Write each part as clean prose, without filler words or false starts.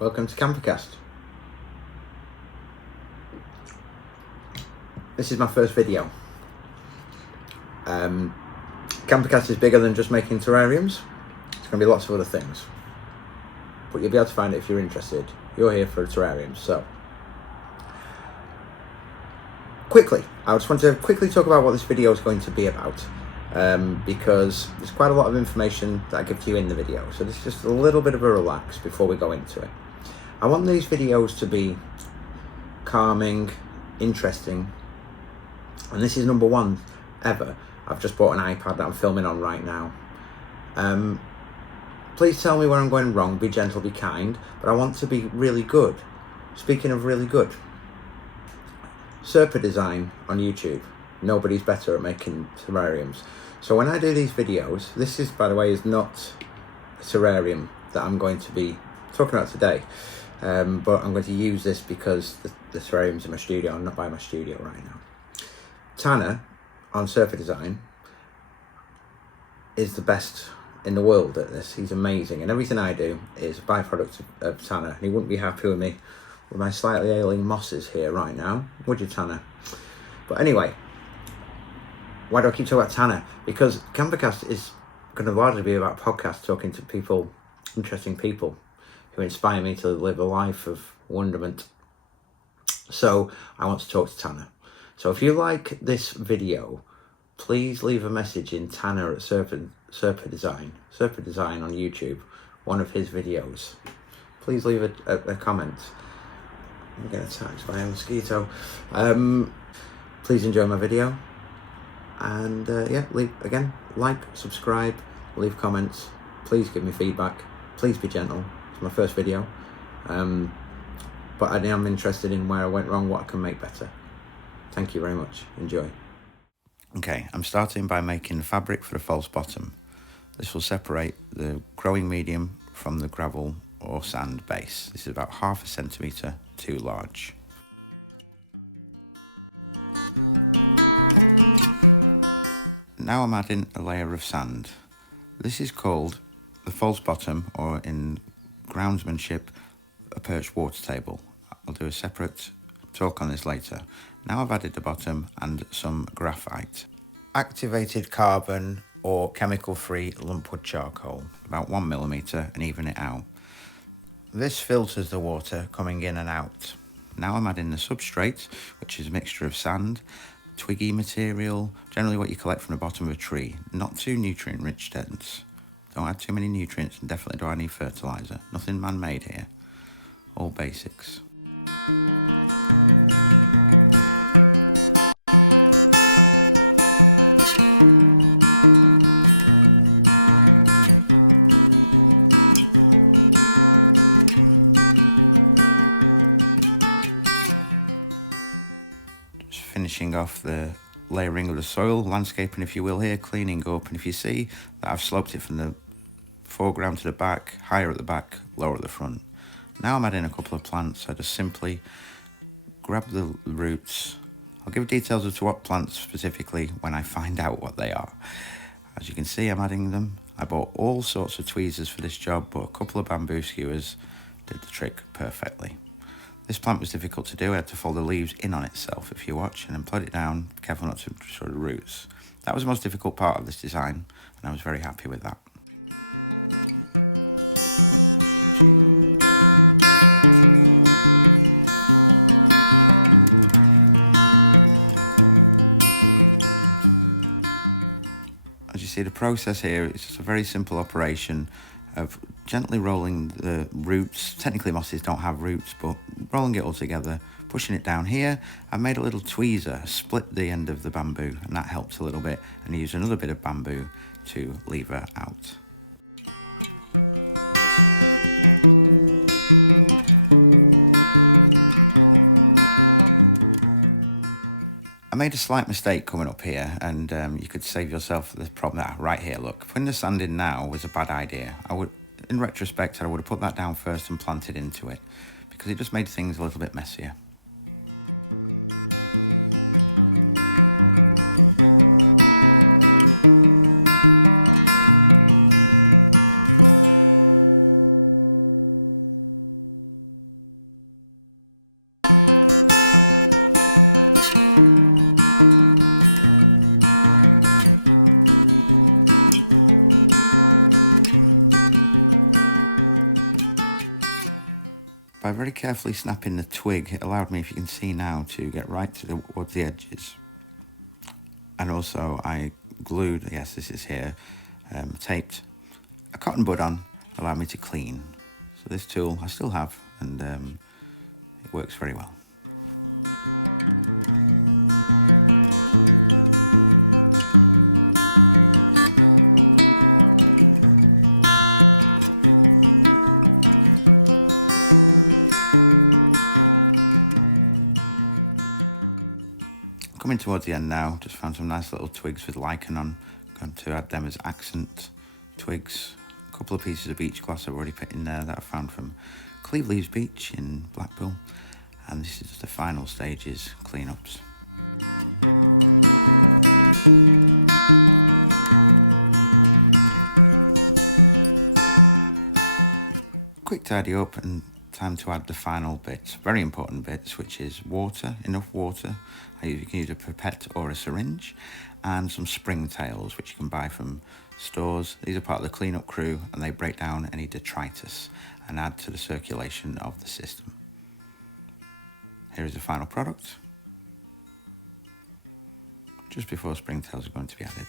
Welcome to Campercast. This is my first video. Campercast is bigger than just making terrariums. It's going to be lots of other things, but you'll be able to find it if you're interested. You're here for terrariums, so I just want to quickly talk about what this video is going to be about, because there's quite a lot of information that I give to you in the video, so this is just a little bit of a relax before we go into it. I want these videos to be calming, interesting, and this is number one ever. I've just bought an iPad that I'm filming on right now. Please tell me where I'm going wrong, be gentle, be kind, but I want to be really good. Speaking of really good, Serpa Design on YouTube. Nobody's better at making terrariums. So when I do these videos, this is, by the way, is not a terrarium that I'm going to be talking about today. But I'm going to use this because the terrarium's in my studio. I'm not by my studio right now. Tanner on Serpa Design is the best in the world at this. He's amazing, and everything I do is a byproduct of Tanner. He wouldn't be happy with me with my slightly ailing mosses here right now, would you, Tanner? But anyway, why do I keep talking about Tanner? Because Campercast is going to largely be about podcasts, talking to people, interesting people who inspire me to live a life of wonderment. So I want to talk to Tanner. So if you like this video, please leave a message in Tanner at Serpa Design on YouTube, one of his videos. Please leave a comment. I'm getting attacked by a mosquito. Please enjoy my video, and like, subscribe, leave comments. Please give me feedback. Please be gentle. It's my first video, but I am interested in where I went wrong, what I can make better. Thank you very much. Enjoy. Okay, I'm starting by making fabric for the false bottom. This will separate the growing medium from the gravel or sand base. This is about 1/2 centimetre too large. Now I'm adding a layer of sand. This is called the false bottom, or in groundsmanship, a perched water table. I'll do a separate talk on this later. Now I've added the bottom and some graphite. Activated carbon or chemical-free lumpwood charcoal, about 1 millimetre, and even it out. This filters the water coming in and out. Now I'm adding the substrate, which is a mixture of sand, twiggy material, generally what you collect from the bottom of a tree. Not too nutrient-rich dense. Don't add too many nutrients, and definitely don't add any fertiliser. Nothing man-made here. All basics. Finishing off the layering of the soil, landscaping if you will here, cleaning up, and if you see that I've sloped it from the foreground to the back, higher at the back, lower at the front. Now I'm adding a couple of plants. I just simply grab the roots. I'll give details as to what plants specifically when I find out what they are. As you can see, I'm adding them. I bought all sorts of tweezers for this job, but a couple of bamboo skewers did the trick perfectly. This plant was difficult to do. I had to fold the leaves in on itself, if you watch, and then plod it down, be careful not to destroy the roots. That was the most difficult part of this design, and I was very happy with that. As you see, the process here is just a very simple operation of gently rolling the roots. Technically mosses don't have roots, but rolling it all together, pushing it down here. I made a little tweezer, split the end of the bamboo, and that helps a little bit, and use another bit of bamboo to lever out. I made a slight mistake coming up here, and you could save yourself the problem right here. Look, putting the sand in now was a bad idea. In retrospect, I would have put that down first and planted into it, because it just made things a little bit messier. carefully snapping the twig, it allowed me, if you can see now, to get right towards the edges. And also I glued, yes, this is here, taped a cotton bud on, allowed me to clean. So this tool I still have, and it works very well. Coming towards the end now, just found some nice little twigs with lichen on. I'm going to add them as accent twigs. A couple of pieces of beach glass I've already put in there that I found from Cleveland's Beach in Blackpool. And this is the final stages, cleanups. Quick tidy up and time to add the final bits, very important bits, which is water, enough water. You can use a pipette or a syringe, and some springtails, which you can buy from stores. These are part of the cleanup crew, and they break down any detritus and add to the circulation of the system. Here is the final product, just before springtails are going to be added.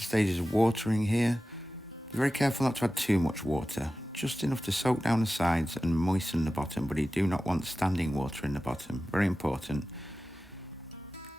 Stages of watering here. Be very careful not to add too much water, just enough to soak down the sides and moisten the bottom, but you do not want standing water in the bottom. Very important.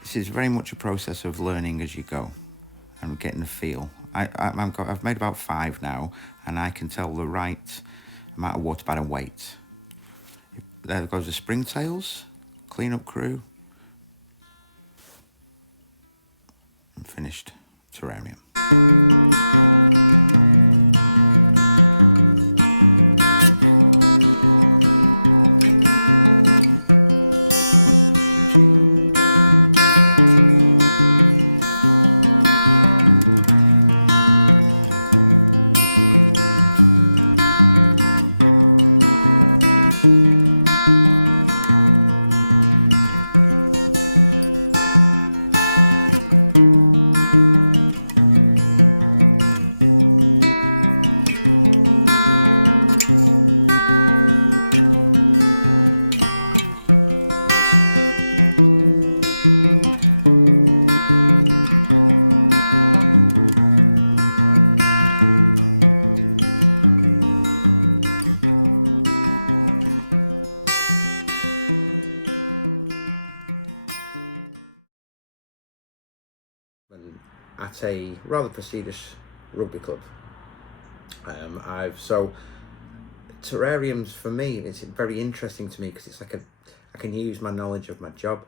This is very much a process of learning as you go and getting the feel. I've made about 5 now, and I can tell the right amount of water by the weight. There goes the springtails, cleanup crew, and finished terrarium. At a rather prestigious rugby club. So terrariums for me, it's very interesting to me because it's like I can use my knowledge of my job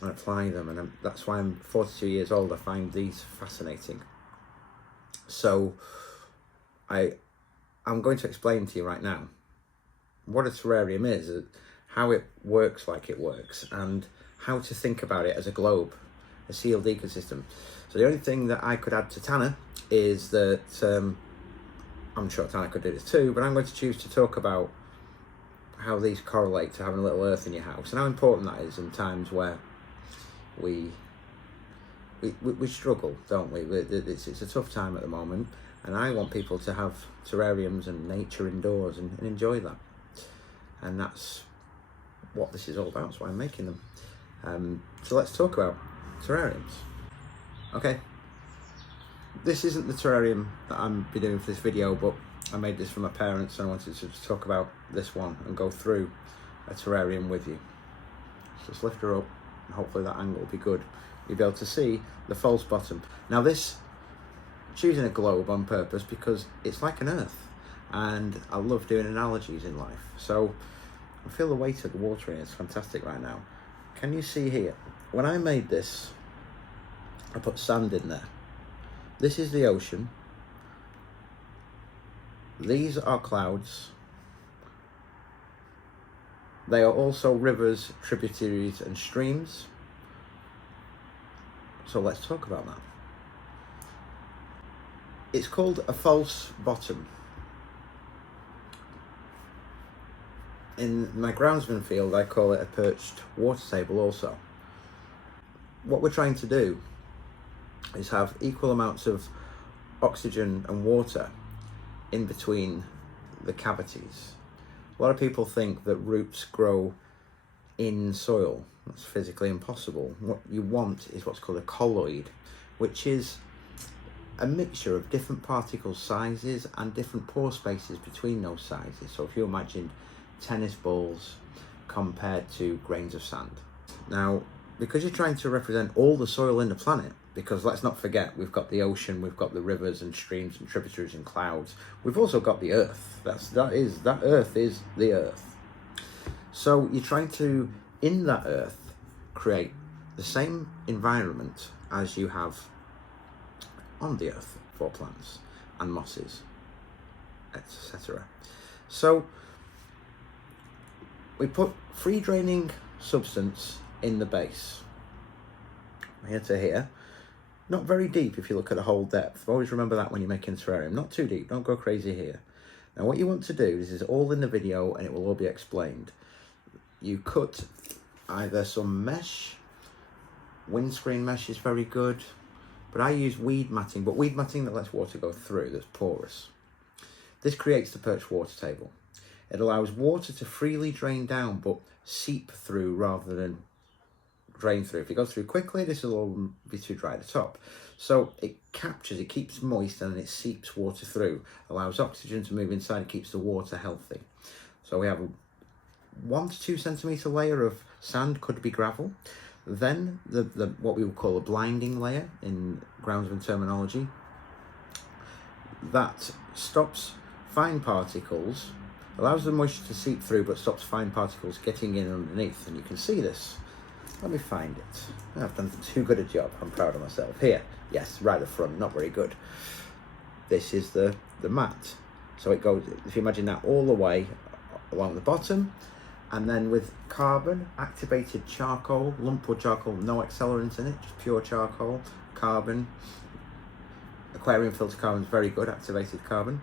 and apply them, and that's why I'm 42 years old. I find these fascinating. So I'm going to explain to you right now what a terrarium is, how it works like it works, and how to think about it as a globe, a sealed ecosystem. So the only thing that I could add to Tanner is that, I'm sure Tanner could do this too, but I'm going to choose to talk about how these correlate to having a little earth in your house, and how important that is in times where we struggle, don't we? It's a tough time at the moment, and I want people to have terrariums and nature indoors and enjoy that. And that's what this is all about, that's why I'm making them. So let's talk about terrariums. Okay, this isn't the terrarium that I'm be doing for this video, but I made this for my parents and I wanted to just talk about this one and go through a terrarium with you. Just lift her up and hopefully that angle will be good. You'll be able to see the false bottom. Now this, choosing a globe on purpose because it's like an earth, and I love doing analogies in life. So I feel the weight of the water in it. It's fantastic right now. Can you see here? When I made this, I put sand in there. This is the ocean. These are clouds. They are also rivers, tributaries and streams. So let's talk about that. It's called a false bottom. In my groundsman field, I call it a perched water table also. What we're trying to do is have equal amounts of oxygen and water in between the cavities. A lot of people think that roots grow in soil. That's physically impossible. What you want is what's called a colloid, which is a mixture of different particle sizes and different pore spaces between those sizes. So if you imagine tennis balls compared to grains of sand. Now, because you're trying to represent all the soil in the planet, because let's not forget, we've got the ocean, we've got the rivers and streams and tributaries and clouds. We've also got the earth. That earth is the earth. So you're trying to, in that earth, create the same environment as you have on the earth for plants and mosses, etc. So we put free draining substance in the base, here to here. Not very deep if you look at the whole depth. Always remember that when you're making a terrarium. Not too deep, don't go crazy here. Now what you want to do, this is all in the video and it will all be explained. You cut either some mesh, windscreen mesh is very good, but I use weed matting, but weed matting that lets water go through, that's porous. This creates the perched water table. It allows water to freely drain down but seep through rather than drain through. If it goes through quickly, this will all be too dry at the top. So it captures, it keeps moist and it seeps water through, allows oxygen to move inside, it keeps the water healthy. So we have a 1 to 2 centimetre layer of sand, could be gravel. Then the what we would call a blinding layer in groundsman terminology. That stops fine particles, allows the moisture to seep through but stops fine particles getting in underneath, and you can see this. Let me find it. I've done too good a job, I'm proud of myself. Here, yes, right at the front, not very good. This is the mat. So it goes, if you imagine that all the way along the bottom, and then with carbon, activated charcoal, lumpwood charcoal, no accelerant in it, just pure charcoal, carbon. Aquarium filter carbon is very good, activated carbon.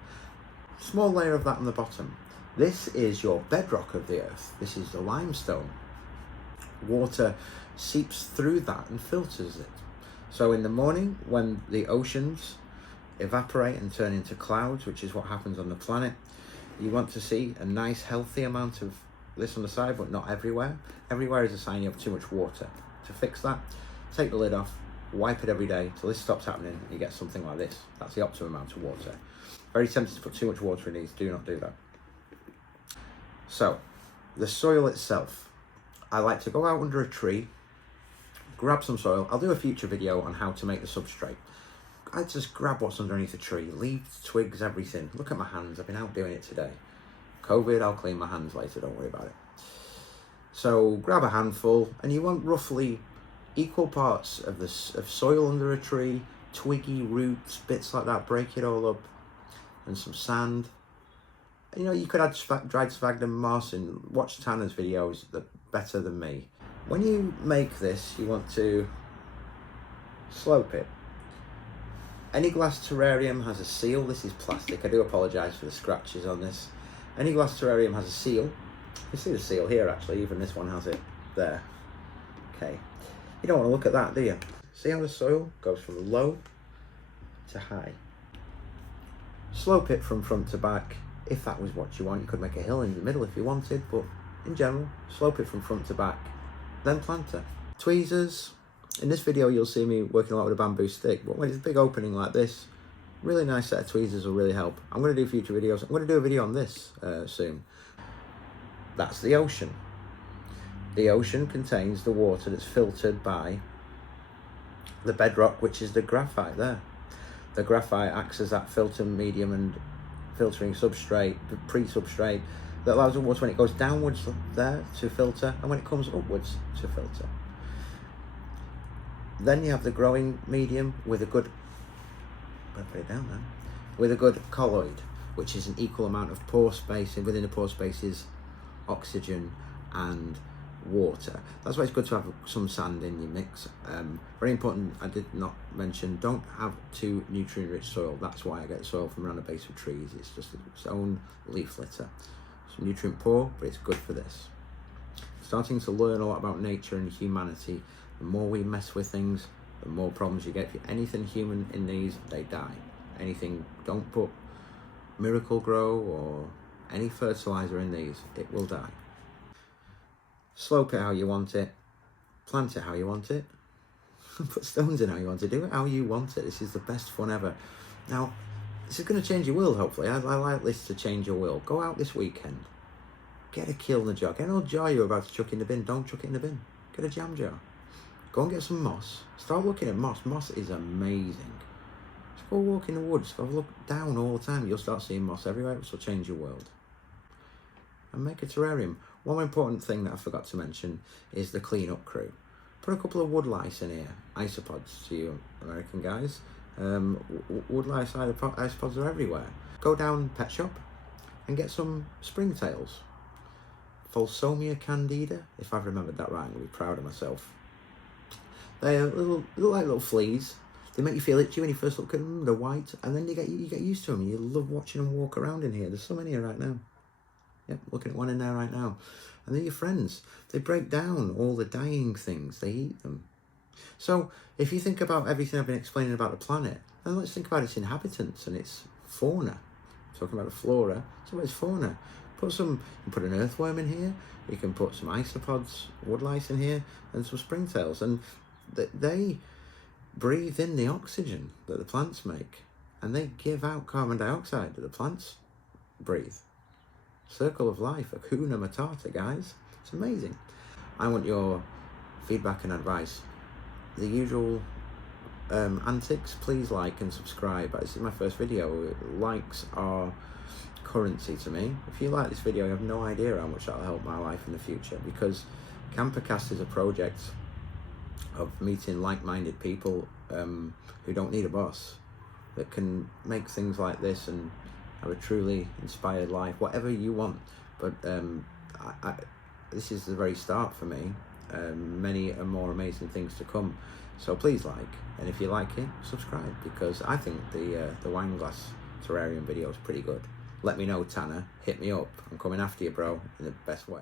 Small layer of that on the bottom. This is your bedrock of the earth. This is the limestone. Water seeps through that and filters it. So in the morning, when the oceans evaporate and turn into clouds, which is what happens on the planet, you want to see a nice healthy amount of this on the side, but not everywhere. Everywhere is a sign you have too much water. To fix that, take the lid off, wipe it every day till this stops happening and you get something like this. That's the optimum amount of water. Very tempted to put too much water in these, do not do that. So, the soil itself. I like to go out under a tree, grab some soil. I'll do a future video on how to make the substrate. I just grab what's underneath the tree, leaves, twigs, everything. Look at my hands, I've been out doing it today. COVID, I'll clean my hands later, don't worry about it. So grab a handful, and you want roughly equal parts of soil under a tree, twiggy roots, bits like that, break it all up, and some sand. You know, you could add dried sphagnum moss and watch Tanner's videos, they're better than me. When you make this, you want to slope it. Any glass terrarium has a seal. This is plastic. I do apologise for the scratches on this. Any glass terrarium has a seal. You can see the seal here actually, even this one has it there. Okay. You don't want to look at that, do you? See how the soil goes from low to high. Slope it from front to back. If that was what you want, you could make a hill in the middle if you wanted, but in general, slope it from front to back. Then planter. Tweezers. In this video, you'll see me working a lot with a bamboo stick, but when it's a big opening like this, really nice set of tweezers will really help. I'm going to do future videos. I'm going to do a video on this soon. That's the ocean. The ocean contains the water that's filtered by the bedrock, which is the graphite there. The graphite acts as that filtering medium and filtering substrate, pre-substrate, that allows the water when it goes downwards there to filter, and when it comes upwards to filter. Then you have the growing medium with a good, put it down then, with a good colloid. which is an equal amount of pore space, and within the pore space is oxygen and water. That's why it's good to have some sand in your mix. Very important, I did not mention, don't have too nutrient rich soil. That's why I get soil from around the base of trees. It's just its own leaf litter. Some nutrient poor, but it's good for this. Starting to learn a lot about nature and humanity. The more we mess with things, the more problems you get. If you're anything human in these, they die. Anything, don't put Miracle Grow or any fertilizer in these, it will die. Slope it how you want it, plant it how you want it, put stones in how you want it, do it how you want it. This is the best fun ever. Now, this is going to change your world, hopefully. I like this to change your world. Go out this weekend, get a kill in the jar. Get an old jar you're about to chuck in the bin, don't chuck it in the bin. Get a jam jar. Go and get some moss. Start looking at moss. Moss is amazing. Just go walk in the woods, go look down all the time. You'll start seeing moss everywhere, which will change your world. And make a terrarium. One important thing that I forgot to mention is the clean-up crew. Put a couple of wood lice in here, isopods to you American guys. Wood lice isopods are everywhere. Go down pet shop and get some springtails. Folsomia candida, if I've remembered that right, I'm going to be proud of myself. They're little fleas. They make you feel itchy when you first look at them. They're white, and then you get used to them. You love watching them walk around in here. There's so many here right now. Yep, looking at one in there right now. And they're your friends. They break down all the dying things. They eat them. So if you think about everything I've been explaining about the planet, then let's think about its inhabitants and its fauna. Talking about the flora, so it's fauna. You can put an earthworm in here. You can put some isopods, wood lice in here, and some springtails. And they breathe in the oxygen that the plants make. And they give out carbon dioxide that the plants breathe. Circle of life, Hakuna Matata, guys. It's amazing. I want your feedback and advice. The usual antics, please like and subscribe. This is my first video. Likes are currency to me. If you like this video, you have no idea how much that'll help my life in the future, because Campercast is a project of meeting like-minded people who don't need a boss, that can make things like this and have a truly inspired life, whatever you want. But this is the very start for me. Many are more amazing things to come. So please like, and if you like it, subscribe, because I think the Wineglass terrarium video is pretty good. Let me know, Tanner. Hit me up. I'm coming after you, bro, in the best way.